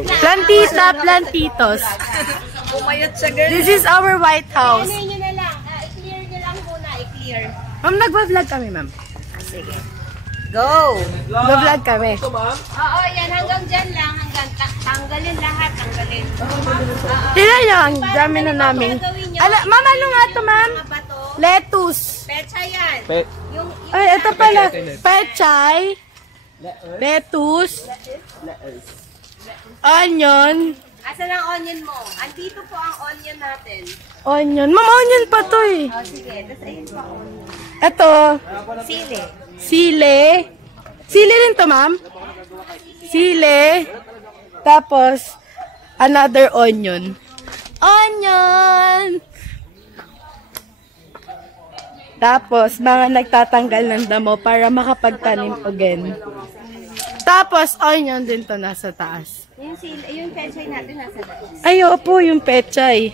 Plantita, plantitos. Pumayat siya, girl. This is our White House. Ano nyo na lang. I-clear nyo lang muna. I-clear. Ma'am, nagwa-vlog kami, ma'am. Sige. Go! Nagwa-vlog kami. Oo, yan. Hanggang dyan lang. Hanggang tanggalin lahat. Tanggalin. Tignan nyo, ang dami na namin. Ma'am, ano nga ito, ma'am? Lettuce. Pecha yan. Ay, ito pala. Pechay. Lettuce. Onion. Asan ang onion mo? Andito po ang onion natin. Onion. Ma'am, onion pa to eh. Oh, sige. Tapos ayun pa onion. Ito. Sili. Sile. Sile rin to, ma'am? Sile. Tapos, another onion. Onion! Tapos, mga nagtatanggal ng damo para makapagtanim again. Tapos, onion din to nasa taas. Yung pechay natin nasa taas. Ay, opo, yung pechay.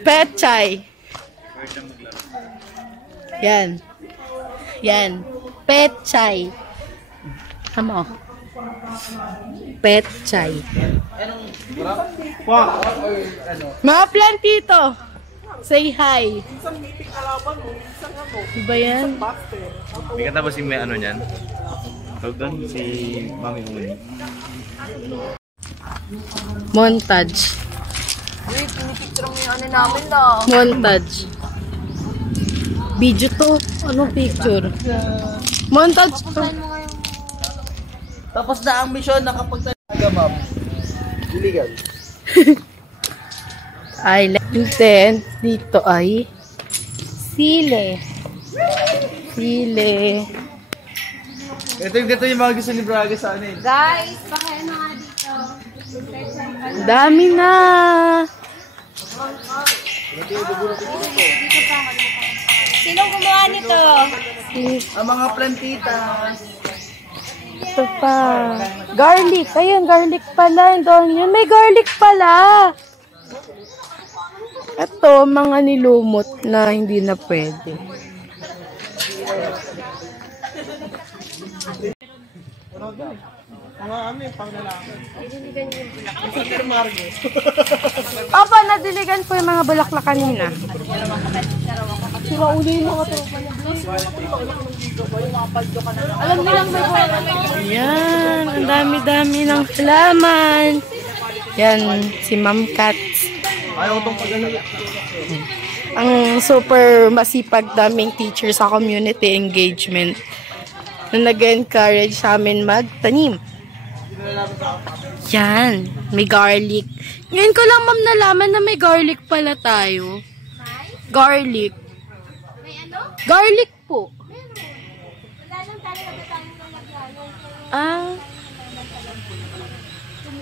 Pechay. Yan. Yan. Pechay. Tama. Pechay. Mga plantito. Say hi. Diba yan? May kanta ba si may ano niyan? Tawag doon, si Mami Uni. Montage. Uy, pinipicture mo yung ano namin na. Montage. Video to. Anong picture? Montage to. Tapos na ang mission na kapag talaga, ma'am. Illegal. Ay, then, dito ay sile. Sile. Ito yung mga gusto ni Braga sa ano eh. Guys, pakain na nga dito. Dami na. Sinong gumawa nito? Ang mga plantitas. Ito pa. Garlic. Ayun, garlic pala. Doon yun. May garlic pala. Ito, mga nilumot na hindi na pwede. Mga ano yung panglalaki. Opo, nadiligan po yung mga bulaklak kanina. Sira uli yung mga tropa niya. Alam nilang may buwan. Yan, ang dami-dami ng halaman. Yan, si Ma'am Kat. Ayaw itong pag-alala. Ang super masipag daming teacher sa community engagement na nag-encourage sa amin magtanim. Yan, may garlic. Ngayon ko lang, ma'am, nalaman na may garlic pala tayo. Garlic. May ano? Garlic po. Wala lang talaga ba tayong nalagyan?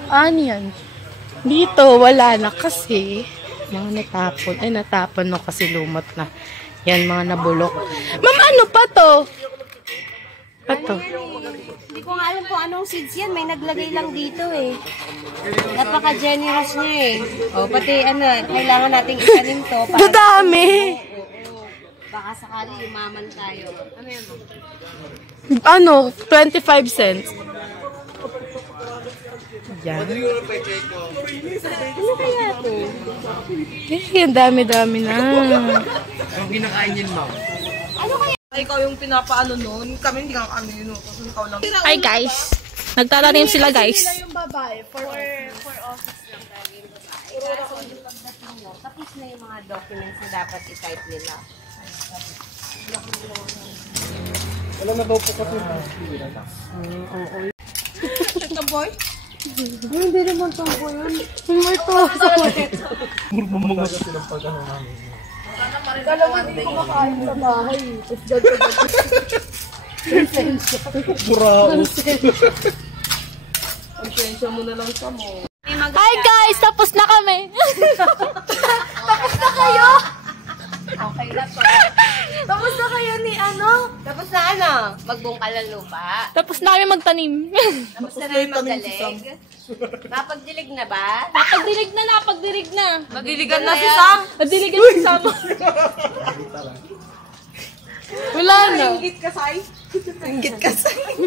Ano yan? Dito, wala na kasi. Mga natapon. Ay, natapon no kasi lumot na. Yan, mga nabulok. Ma'am, ano pa to? Ito. Hindi ko nga alam kung anong seeds yan. May naglagay lang dito eh. Napaka-generous niya eh. O, pati ano, kailangan nating itanim to. Dadami! Baka sakali yumaman tayo. Ano yan? Ano? 25 cents. Yan. Ano kaya to? Eh, ang dami-dami na. Ang kinakain yun, ma'am. Ano kaya? Ikaw yung pinapaano nun. Kami hindi kang ano yun. Kasi ikaw lang. Hi guys. Nagtatanim sila guys. Yung babae for office lang talaga yung babae. Kaso yung pagdating mo, tapos na yung mga documents na dapat i-type nila. Wala na daw po kasi. Ito boy? Hindi naman ito po yun. Hindi ito. Mga kasi ng pag-ano namin. Dalawa hindi ko makain sa bahay. Buraos. Ang mo na lang sa mo. Hi guys! Tapos na kami! Tapos na kayo! Okay na po. Tapos na kayo ni ano? Tapos na ano? Magbungkal ng lupa? Tapos na kami magtanim. Tapos na rin magdalig? Napagdilig na ba? Napagdilig na, napagdilig na. Madiligan na si Sam? Nadiligan si Sam. Wala na. Inggit ka, Sai? Inggit ka, Sai?